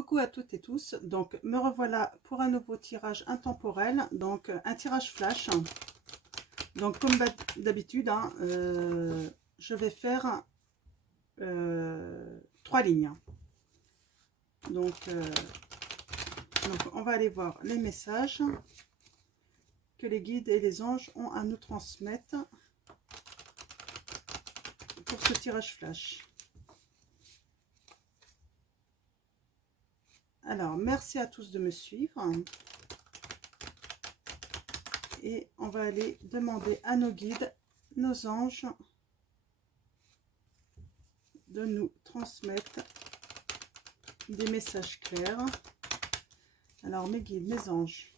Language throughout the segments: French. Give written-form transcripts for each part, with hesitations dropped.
Coucou à toutes et tous, donc me revoilà pour un nouveau tirage intemporel, donc un tirage flash. Donc comme d'habitude, je vais faire 3 lignes. Donc on va aller voir les messages que les guides et les anges ont à nous transmettre pour ce tirage flash. Alors, merci à tous de me suivre. Et on va aller demander à nos guides, nos anges, de nous transmettre des messages clairs. Alors, mes guides, mes anges,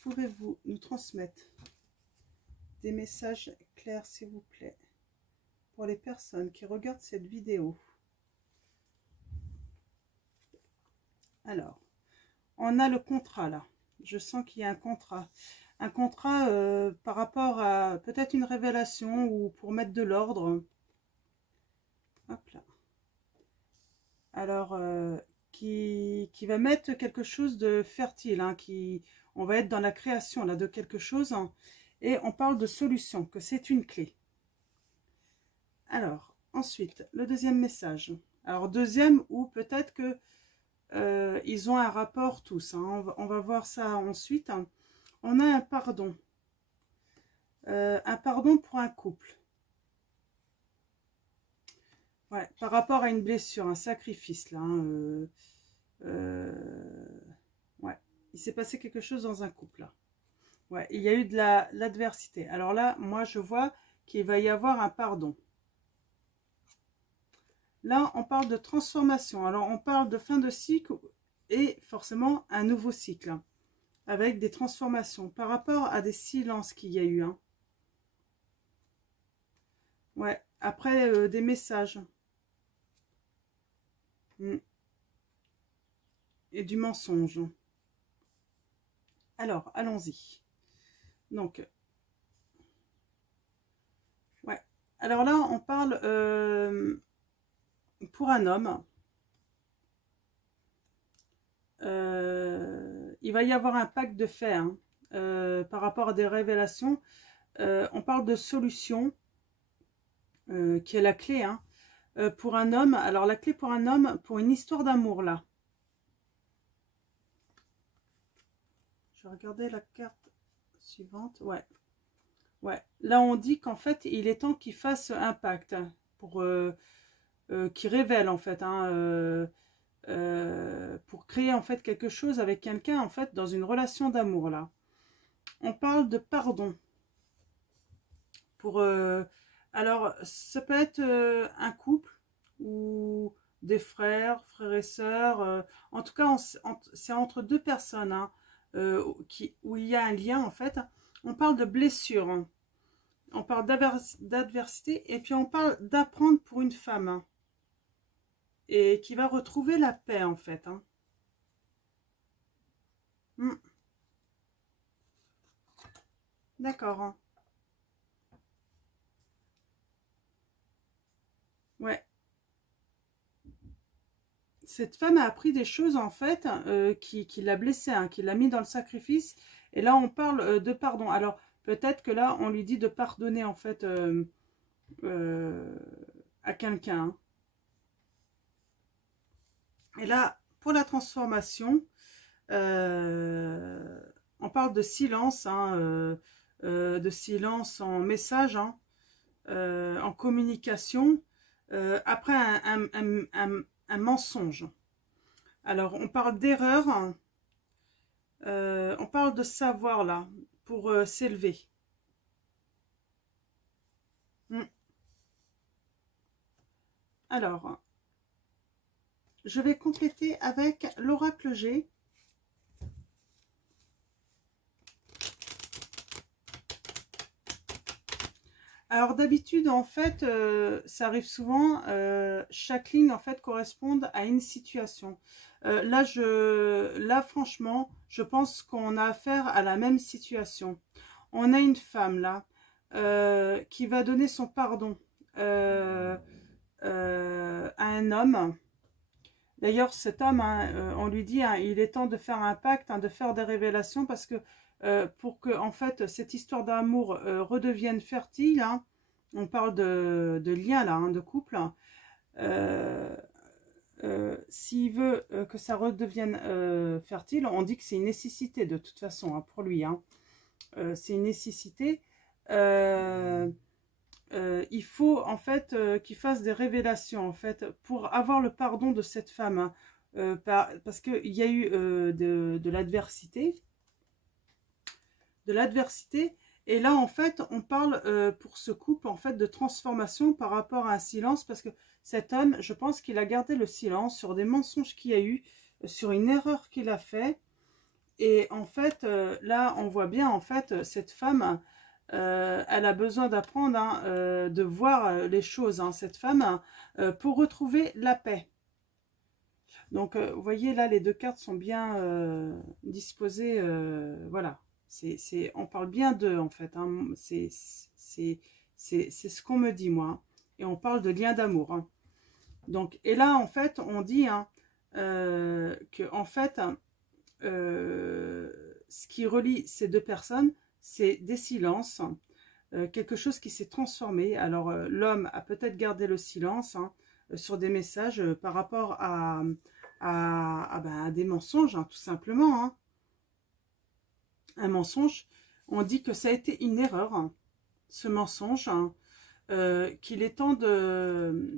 pouvez-vous nous transmettre des messages clairs, s'il vous plaît, pour les personnes qui regardent cette vidéo? Alors, on a le contrat là. Je sens qu'il y a un contrat. Un contrat par rapport à peut-être une révélation ou pour mettre de l'ordre. Hop là. Alors, qui va mettre quelque chose de fertile. On va être dans la création là de quelque chose. Et on parle de solution, que c'est une clé. Alors, ensuite, le deuxième message. Alors, deuxième ou peut-être que ils ont un rapport tous, on va voir ça ensuite. On a un pardon pour un couple, ouais, par rapport à une blessure, un sacrifice là, ouais, il s'est passé quelque chose dans un couple là, ouais, il y a eu de l'adversité. Alors là, moi je vois qu'il va y avoir un pardon. Là, on parle de transformation. Alors, on parle de fin de cycle et forcément un nouveau cycle avec des transformations par rapport à des silences qu'il y a eu. Ouais, après des messages. Et du mensonge. Alors, allons-y. Donc, ouais. Alors là, on parle... pour un homme, il va y avoir un pacte de fait par rapport à des révélations. On parle de solution qui est la clé pour un homme. Alors la clé pour un homme, pour une histoire d'amour là. Je vais regarder la carte suivante. Ouais. Ouais. Là on dit qu'en fait il est temps qu'il fasse un pacte pour... qui révèle en fait, pour créer en fait quelque chose avec quelqu'un en fait dans une relation d'amour là. On parle de pardon. Pour alors ça peut être un couple ou des frères et sœurs. En tout cas, c'est entre deux personnes où il y a un lien en fait. On parle de blessure. On parle d'adversité et puis on parle d'apprendre pour une femme. Et qui va retrouver la paix en fait. D'accord. Ouais. Cette femme a appris des choses en fait qui l'a blessée, qui l'a mis dans le sacrifice. Et là on parle de pardon. Alors peut-être que là on lui dit de pardonner en fait à quelqu'un. Et là pour la transformation, on parle de silence, de silence en message, en communication, après un mensonge. Alors, on parle d'erreur, on parle de savoir là, pour s'élever. Alors, je vais compléter avec l'oracle G. Alors d'habitude en fait ça arrive souvent, chaque ligne en fait correspond à une situation. Là franchement je pense qu'on a affaire à la même situation. On a une femme là qui va donner son pardon à un homme D'ailleurs, cet homme, hein, on lui dit, hein, il est temps de faire un pacte, hein, de faire des révélations, parce que pour que, en fait, cette histoire d'amour redevienne fertile, hein, on parle de lien là, hein, de couple. Euh, S'il veut que ça redevienne fertile, on dit que c'est une nécessité de toute façon, hein, pour lui. Hein. C'est une nécessité. Il faut en fait qu'il fasse des révélations en fait pour avoir le pardon de cette femme, hein. Parce qu'il y a eu de l'adversité, et là en fait on parle pour ce couple en fait de transformation par rapport à un silence, parce que cet homme, je pense qu'il a gardé le silence sur des mensonges qu'il y a eu, sur une erreur qu'il a fait, et en fait là on voit bien en fait cette femme, elle a besoin d'apprendre, hein, de voir les choses, hein, cette femme, hein, pour retrouver la paix. Donc, vous voyez, là, les deux cartes sont bien disposées. Voilà. On parle bien d'eux, en fait. Hein. C'est ce qu'on me dit, moi. Et on parle de lien d'amour. Hein. Donc, et là, en fait, on dit hein, que, en fait, ce qui relie ces deux personnes, c'est des silences, quelque chose qui s'est transformé. Alors, l'homme a peut-être gardé le silence, hein, sur des messages par rapport à des mensonges, hein, tout simplement. Hein. Un mensonge, on dit que ça a été une erreur, hein, ce mensonge, hein, qu'il est temps de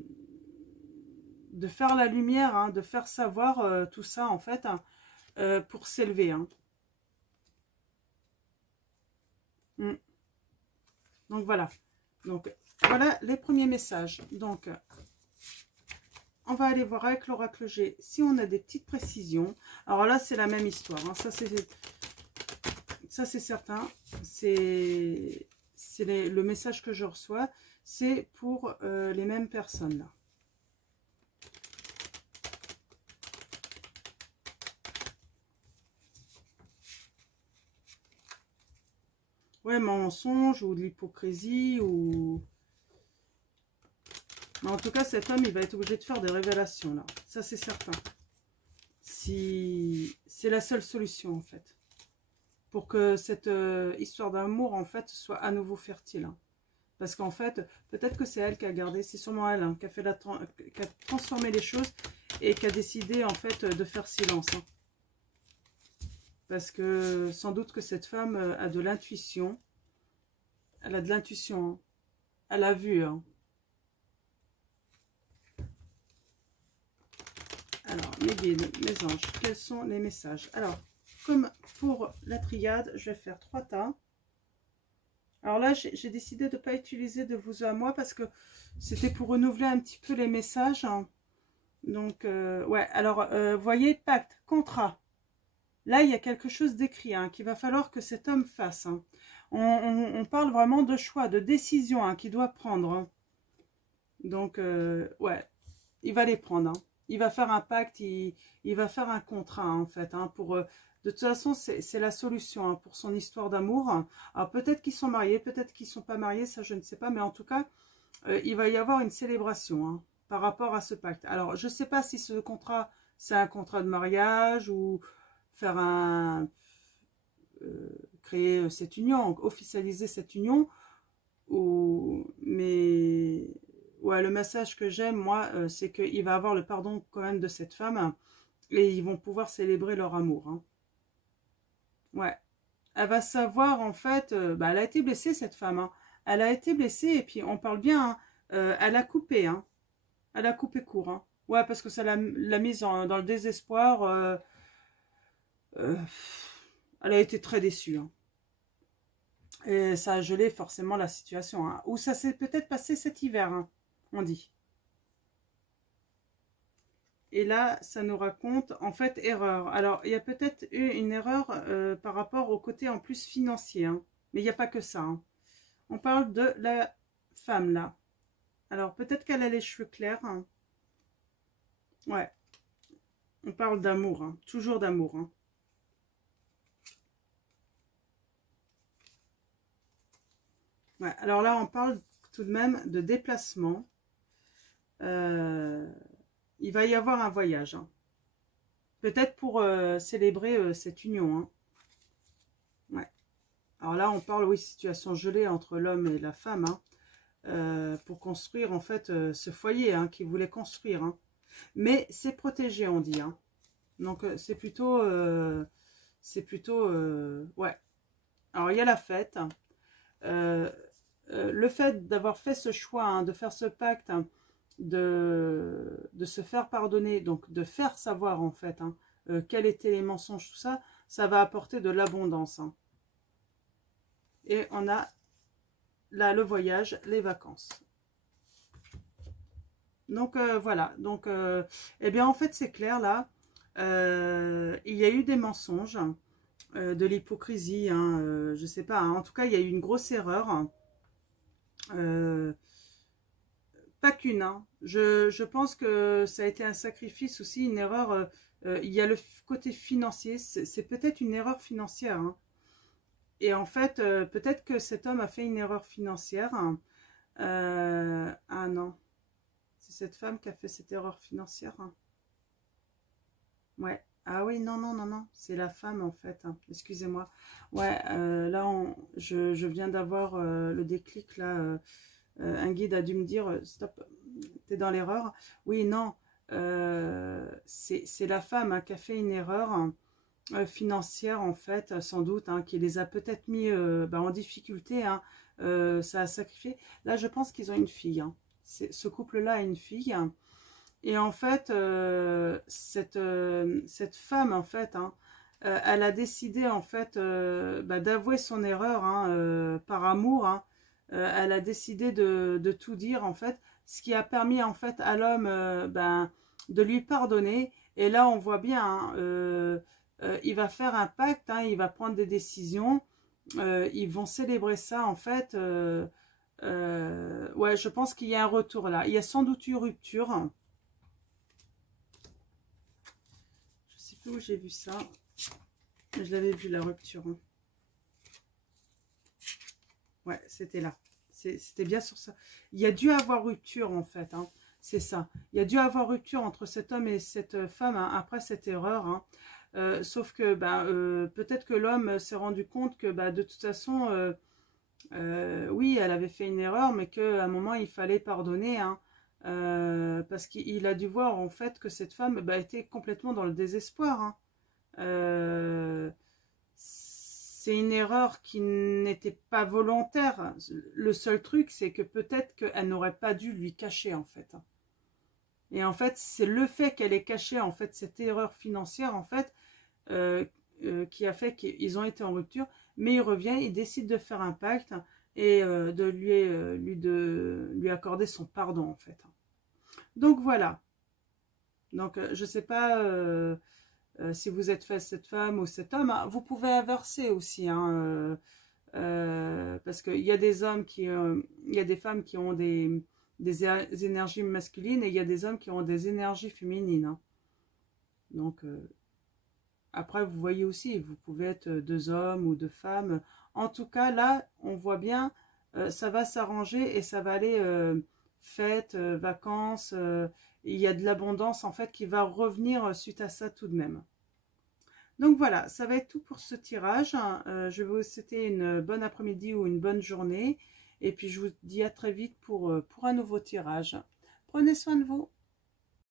faire la lumière, hein, de faire savoir tout ça, en fait, hein, pour s'élever. Hein. Donc voilà. Donc voilà les premiers messages. Donc on va aller voir avec l'oracle G si on a des petites précisions. Alors là c'est la même histoire. Hein. Ça c'est certain. C'est le message que je reçois. C'est pour les mêmes personnes là. Ouais, mensonge ou de l'hypocrisie ou... Mais en tout cas, cet homme, il va être obligé de faire des révélations, là. Ça, c'est certain. Si... C'est la seule solution, en fait. Pour que cette histoire d'amour, en fait, soit à nouveau fertile. Hein. Parce qu'en fait, peut-être que c'est elle qui a gardé, c'est sûrement elle, hein, qui a transformé les choses et qui a décidé, en fait, de faire silence. Hein. Parce que sans doute que cette femme a de l'intuition. Elle a de l'intuition. Hein. Elle a vu. Hein. Alors, mes guides, mes anges, quels sont les messages? Alors, comme pour la triade, je vais faire 3 tas. Alors là, j'ai décidé de ne pas utiliser de vous à moi parce que c'était pour renouveler un petit peu les messages. Hein. Donc, ouais, alors, voyez, pacte, contrat. Là, il y a quelque chose d'écrit hein, qu'il va falloir que cet homme fasse. Hein. On parle vraiment de choix, de décision hein, qu'il doit prendre. Hein. Donc, ouais, il va les prendre. Hein. Il va faire un pacte, il va faire un contrat, hein, en fait. Hein, de toute façon, c'est la solution hein, pour son histoire d'amour. Alors, peut-être qu'ils sont mariés, peut-être qu'ils ne sont pas mariés, ça, je ne sais pas. Mais en tout cas, il va y avoir une célébration hein, par rapport à ce pacte. Alors, je ne sais pas si ce contrat, c'est un contrat de mariage ou faire créer cette union, officialiser cette union. Mais ouais, le message que j'aime, moi, c'est qu'il va avoir le pardon quand même de cette femme hein, et ils vont pouvoir célébrer leur amour. Hein. Ouais. Elle va savoir, en fait, bah, elle a été blessée, cette femme. Hein. Elle a été blessée, et puis on parle bien, hein, elle a coupé. Hein. Elle a coupé court. Hein. Ouais, parce que ça l'a mise dans le désespoir. Euh, elle a été très déçue. Hein. Et ça a gelé forcément la situation. Hein. Ou ça s'est peut-être passé cet hiver, hein, on dit. Et là, ça nous raconte, en fait, erreur. Alors, il y a peut-être eu une erreur par rapport au côté en plus financier. Hein. Mais il n'y a pas que ça. Hein. On parle de la femme, là. Alors, peut-être qu'elle a les cheveux clairs. Hein. Ouais. On parle d'amour. Hein. Toujours d'amour. Hein. Ouais. Alors là, on parle tout de même de déplacement. Il va y avoir un voyage. Hein. Peut-être pour célébrer cette union. Hein. Ouais. Alors là, on parle, oui, situation gelée entre l'homme et la femme. Hein. Pour construire, en fait, ce foyer hein, qu'il voulait construire. Hein. Mais c'est protégé, on dit. Hein. Donc, c'est plutôt... ouais. Alors, il y a la fête. Le fait d'avoir fait ce choix, hein, de faire ce pacte, hein, de se faire pardonner, donc de faire savoir, en fait, hein, quels étaient les mensonges, tout ça, ça va apporter de l'abondance. Hein. Et on a là le voyage, les vacances. Donc voilà, donc eh bien en fait c'est clair là, il y a eu des mensonges, de l'hypocrisie, hein, je sais pas, hein, en tout cas il y a eu une grosse erreur, hein, pas qu'une, hein, je pense que ça a été un sacrifice aussi, une erreur, il y a le côté financier, c'est peut-être une erreur financière, hein. Et en fait, peut-être que cet homme a fait une erreur financière, hein. Ah non, c'est cette femme qui a fait cette erreur financière. Hein. Ouais. Ah oui, non, non, non, non. C'est la femme, en fait. Hein. Excusez-moi. Ouais, là, je viens d'avoir le déclic, là. Un guide a dû me dire, stop, t'es dans l'erreur. Oui, non. C'est la femme hein, qui a fait une erreur hein, financière, en fait, sans doute, hein, qui les a peut-être mis en difficulté. Hein. Ça a sacrifié. Là, je pense qu'ils ont une fille. Hein. Ce couple-là a une fille. Hein. Et en fait, cette femme, en fait, hein, elle a décidé, en fait, d'avouer son erreur hein, par amour. Hein. Elle a décidé de tout dire, en fait, ce qui a permis, en fait, à l'homme de lui pardonner. Et là, on voit bien, hein, il va faire un pacte, hein, il va prendre des décisions, ils vont célébrer ça, en fait. Ouais, je pense qu'il y a un retour là. Il y a sans doute une rupture. Je sais plus où j'ai vu ça. Je l'avais vu, la rupture. Hein. Ouais, c'était là. C'était bien sur ça. Il y a dû avoir rupture, en fait. Hein. C'est ça. Il y a dû avoir rupture entre cet homme et cette femme hein, après cette erreur. Hein. Sauf que peut-être que l'homme s'est rendu compte que de toute façon, oui, elle avait fait une erreur, mais qu'à un moment, il fallait pardonner. Hein. Parce qu'il a dû voir, en fait, que cette femme était complètement dans le désespoir. Hein. C'est une erreur qui n'était pas volontaire. Le seul truc, c'est que peut-être qu'elle n'aurait pas dû lui cacher, en fait. Et en fait, c'est le fait qu'elle ait caché, en fait, cette erreur financière, en fait, qui a fait qu'ils ont été en rupture. Mais il revient, il décide de faire un pacte et de lui accorder son pardon, en fait. Donc, voilà. Donc, je ne sais pas... si vous êtes cette femme ou cet homme, hein, vous pouvez inverser aussi, hein, parce qu'il y a des hommes il y a des femmes qui ont des énergies masculines et il y a des hommes qui ont des énergies féminines. Hein. Donc, après, vous voyez aussi, vous pouvez être deux hommes ou deux femmes. En tout cas, là, on voit bien, ça va s'arranger et ça va aller fêtes, vacances. Il y a de l'abondance, en fait, qui va revenir suite à ça tout de même. Donc voilà, ça va être tout pour ce tirage. Je vais vous souhaiter une bonne après-midi ou une bonne journée. Et puis, je vous dis à très vite pour un nouveau tirage. Prenez soin de vous.